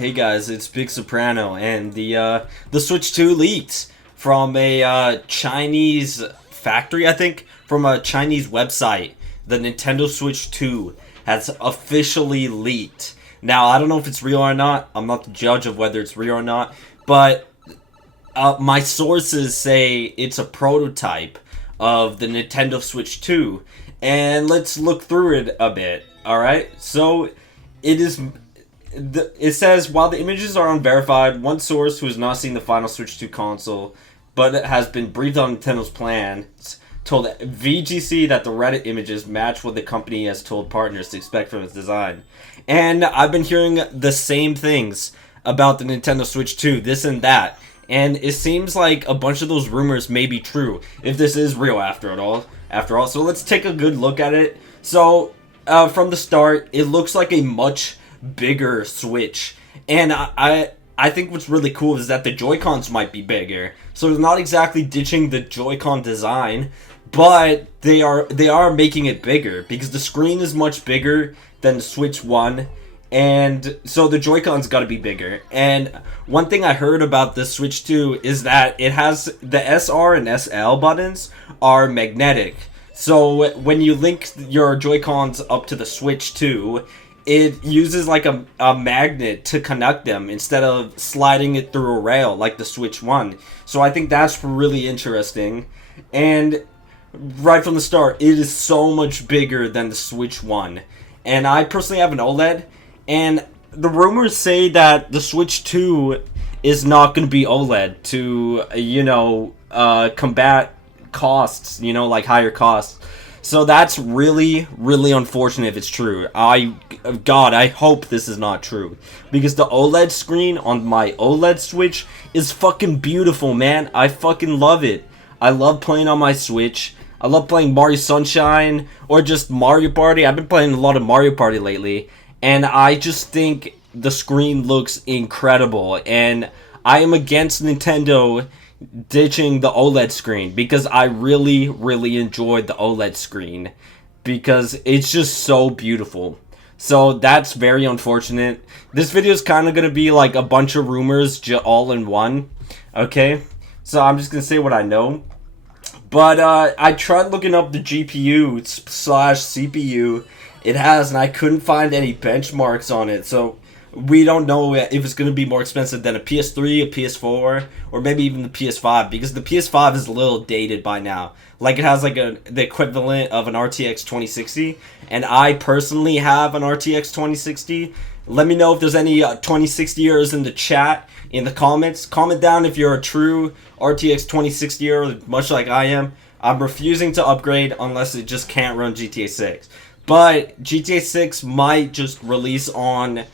Hey guys, it's Big Soprano, and the Switch 2 leaked from a Chinese factory, I think, from a Chinese website. The Nintendo Switch 2 has officially leaked. Now, I don't know if it's real or not. I'm not the judge of whether it's real or not, but my sources say it's a prototype of the Nintendo Switch 2, and let's look through it a bit. All right, so it says, while the images are unverified, one source who has not seen the final Switch 2 console, but has been briefed on Nintendo's plans, told VGC that the Reddit images match what the company has told partners to expect from its design. And I've been hearing the same things about the Nintendo Switch 2, this and that. And it seems like a bunch of those rumors may be true, if this is real after all. So let's take a good look at it. So, from the start, it looks like a much bigger Switch, and I think what's really cool is that the Joy-Cons might be bigger, so it's not exactly ditching the Joy-Con design, but they are making it bigger, because the screen is much bigger than the Switch 1, and so the Joy-Cons gotta be bigger. And one thing I heard about the Switch 2 is that it has the SR and SL buttons are magnetic, so when you link your Joy-Cons up to the Switch 2, it uses like a magnet to connect them instead of sliding it through a rail like the Switch 1. So I think that's really interesting. And right from the start, it is so much bigger than the Switch 1. And I personally have an OLED, and the rumors say that the Switch 2 is not going to be OLED to, combat costs, like higher costs. So that's really, really unfortunate if it's true. God, I hope this is not true. Because the OLED screen on my OLED Switch is fucking beautiful, man. I fucking love it. I love playing on my Switch. I love playing Mario Sunshine or just Mario Party. I've been playing a lot of Mario Party lately. And I just think the screen looks incredible. And I am against Nintendo ditching the OLED screen, because I really, really enjoyed the OLED screen because it's just so beautiful. So that's very unfortunate. This video is kind of going to be like a bunch of rumors all in one. Okay, so I'm just going to say what I know. But I tried looking up the GPU slash CPU it has, and I couldn't find any benchmarks on it. So we don't know if it's going to be more expensive than a PS3, a PS4, or maybe even the PS5, because the PS5 is a little dated by now. Like, it has like the equivalent of an RTX 2060, and I personally have an RTX 2060. Let me know if there's any 2060ers in the chat, in the comments. Comment down if you're a true RTX 2060er, much like I am. I'm refusing to upgrade unless it just can't run GTA 6. But GTA 6 might just release on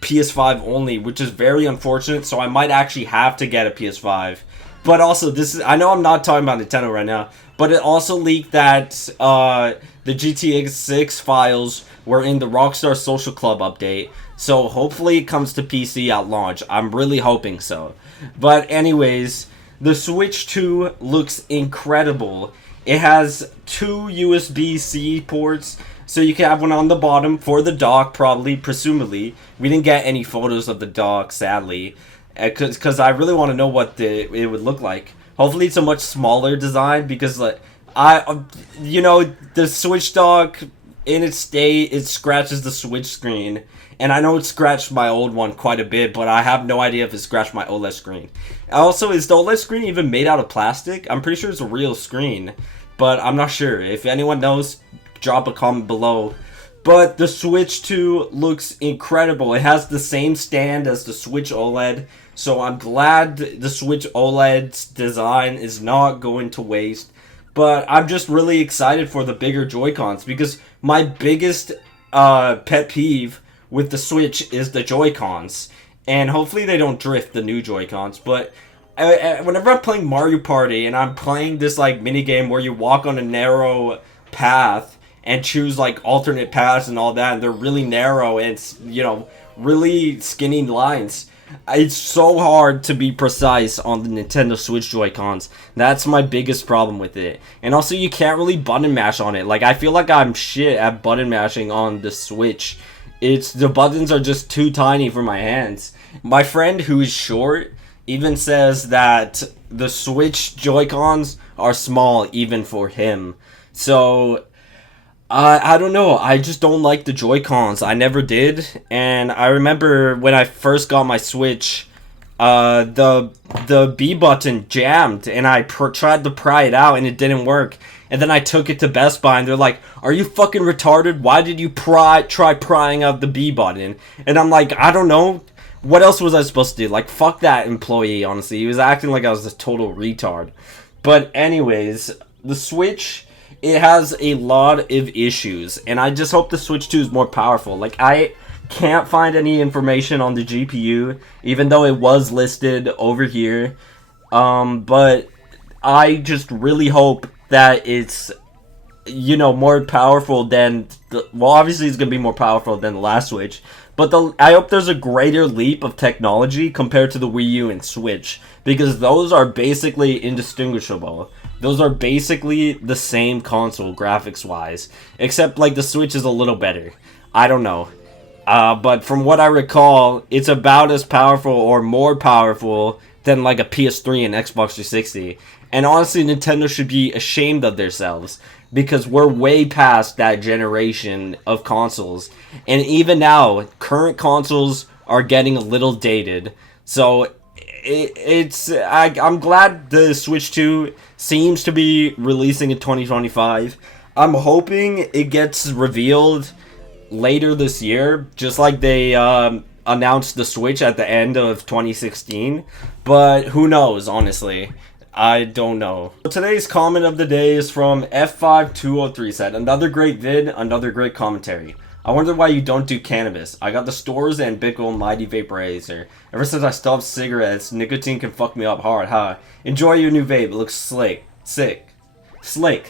PS5 only, which is very unfortunate, so I might actually have to get a PS5. But also, I know I'm not talking about Nintendo right now, but it also leaked that the GTA 6 files were in the Rockstar Social Club update, so hopefully it comes to PC at launch. I'm really hoping so. But anyways, the Switch 2 looks incredible. It has 2 USB-C ports, so you can have one on the bottom for the dock, presumably. We didn't get any photos of the dock, sadly, because I really want to know what it would look like. Hopefully it's a much smaller design, because the Switch dock, in its state, it scratches the Switch screen. And I know it scratched my old one quite a bit, but I have no idea if it scratched my OLED screen. Also, is the OLED screen even made out of plastic? I'm pretty sure it's a real screen, but I'm not sure. If anyone knows, drop a comment below. But the Switch 2 looks incredible. It has the same stand as the Switch OLED, so I'm glad the Switch OLED's design is not going to waste. But I'm just really excited for the bigger Joy-Cons, because my biggest pet peeve with the Switch is the Joy-Cons. And hopefully they don't drift, the new Joy-Cons, but whenever I'm playing Mario Party and I'm playing this like minigame where you walk on a narrow path and choose like alternate paths and all that, and they're really narrow and really skinny lines, it's so hard to be precise on the Nintendo Switch Joy-Cons. That's my biggest problem with it. And also, you can't really button mash on it. Like, I feel like I'm shit at button mashing on the Switch. It's the buttons are just too tiny for my hands. My friend who is short even says that the Switch Joy-Cons are small even for him. So I don't know. I just don't like the Joy-Cons. I never did. And I remember when I first got my Switch, the B button jammed, and I tried to pry it out, and it didn't work. And then I took it to Best Buy, and they're like, "Are you fucking retarded? Why did you try prying out the B button?" And I'm like, I don't know. What else was I supposed to do? Like, fuck that employee, honestly. He was acting like I was a total retard. But anyways, the Switch, it has a lot of issues, and I just hope the Switch 2 is more powerful. Like, I can't find any information on the GPU, even though it was listed over here. But I just really hope that it's, you know, more powerful than well, obviously it's gonna be more powerful than the last Switch, but I hope there's a greater leap of technology compared to the Wii U and Switch, because those are basically indistinguishable. Those are basically the same console graphics wise, except like the Switch is a little better. I don't know. But from what I recall, it's about as powerful or more powerful than like a PS3 and Xbox 360. And honestly, Nintendo should be ashamed of themselves, because we're way past that generation of consoles. And even now, current consoles are getting a little dated. So I'm glad the Switch 2 seems to be releasing in 2025. I'm hoping it gets revealed later this year, just like they announced the Switch at the end of 2016. But who knows, honestly. I don't know. So today's comment of the day is from F5203, said, "Another great vid, another great commentary. I wonder why you don't do cannabis. I got the Stores and Bickle Mighty Vaporizer. Ever since I stopped cigarettes, nicotine can fuck me up hard, huh? Enjoy your new vape. It looks slick. Slick.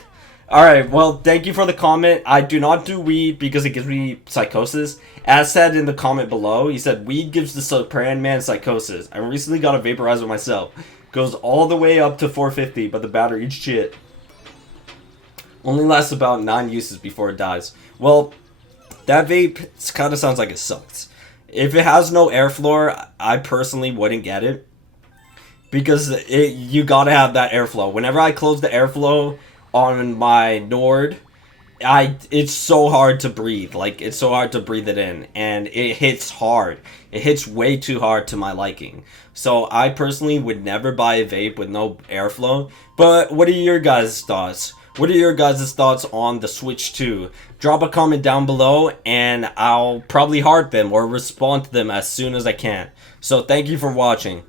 Alright, well, thank you for the comment. I do not do weed because it gives me psychosis. As said in the comment below, he said, weed gives the Sopran man psychosis. I recently got a vaporizer myself. Goes all the way up to 450, but the battery is shit. Only lasts about 9 uses before it dies. Well, that vape kind of sounds like it sucks. If it has no airflow, I personally wouldn't get it, because you gotta have that airflow. Whenever I close the airflow on my Nord, it's so hard to breathe. Like, it's so hard to breathe it in, and it hits hard. It hits way too hard to my liking. So I personally would never buy a vape with no airflow. But what are your guys' thoughts? What are your guys' thoughts on the Switch 2? Drop a comment down below, and I'll probably heart them or respond to them as soon as I can. So thank you for watching.